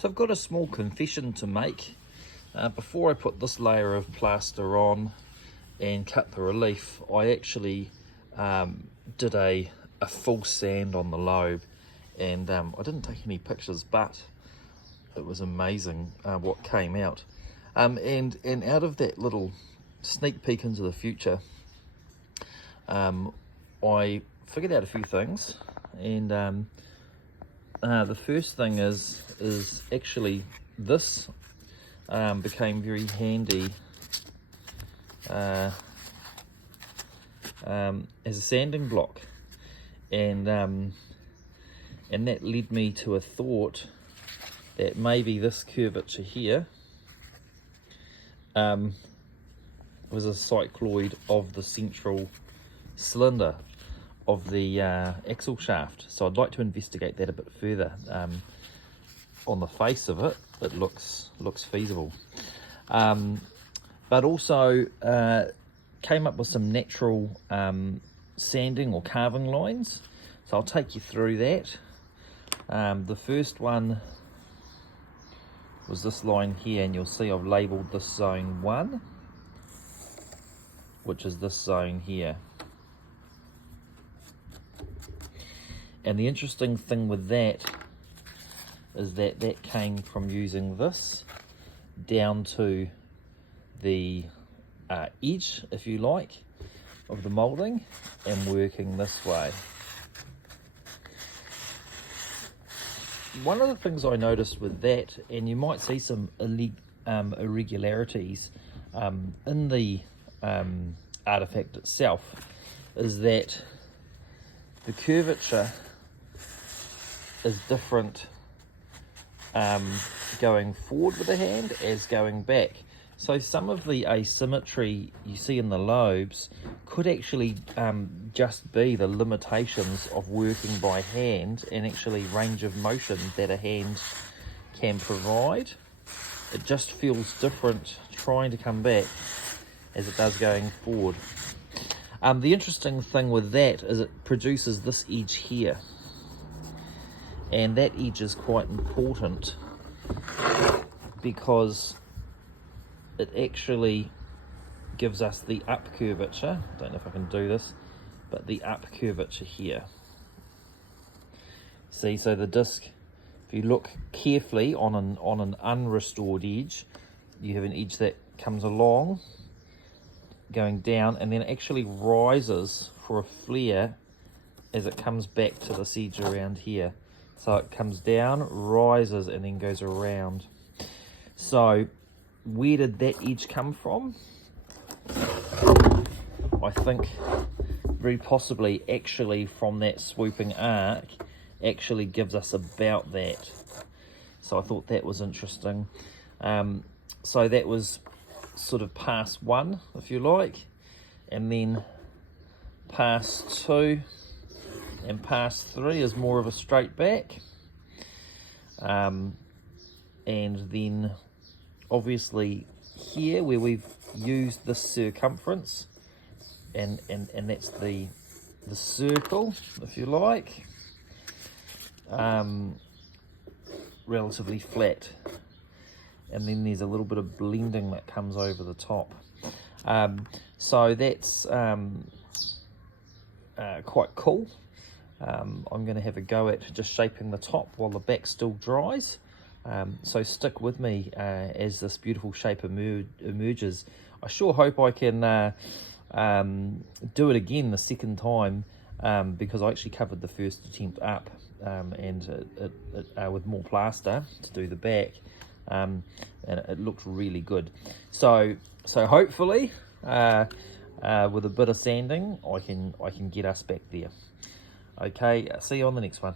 So I've got a small confession to make. Before I put this layer of plaster on and cut the relief, I actually did a full sand on the lobe, and I didn't take any pictures, but it was amazing what came out. And out of that little sneak peek into the future, I figured out a few things, and the first thing is actually this became very handy as a sanding block, and that led me to a thought that maybe this curvature here was a cycloid of the central cylinder of the axle shaft. So I'd like to investigate that a bit further. On the face of it, it looks feasible, but also came up with some natural sanding or carving lines. So I'll take you through that. The first one was this line here, and you'll see I've labelled this zone 1, which is this zone here. And the interesting thing with that is that that came from using this down to the edge, if you like, of the moulding and working this way. One of the things I noticed with that, and you might see some irregularities in the artifact itself, is that the curvature is different going forward with the hand as going back. So some of the asymmetry you see in the lobes could actually just be the limitations of working by hand and actually range of motion that a hand can provide. It just feels different trying to come back as it does going forward. The interesting thing with that is it produces this edge here, and that edge is quite important because it actually gives us the up curvature. Don't know if I can do this, but the up curvature here. See, so the disc, if you look carefully on an unrestored edge, you have an edge that comes along, going down, and then actually rises for a flare as it comes back to this edge around here. So it comes down, rises, and then goes around. So where did that edge come from? I think very possibly actually from that swooping arc actually gives us about that. So I thought that was interesting. So that was sort of pass 1, if you like, and then pass 2 and pass 3 is more of a straight back, and then obviously here where we've used this circumference, and that's the circle, if you like, relatively flat, and then there's a little bit of blending that comes over the top. So that's quite cool. I'm going to have a go at just shaping the top while the back still dries. So stick with me as this beautiful shape emerges. I sure hope I can do it again the second time, because I actually covered the first attempt up and with more plaster to do the back, and it looked really good. So hopefully with a bit of sanding I can get us back there. Okay, see you on the next one.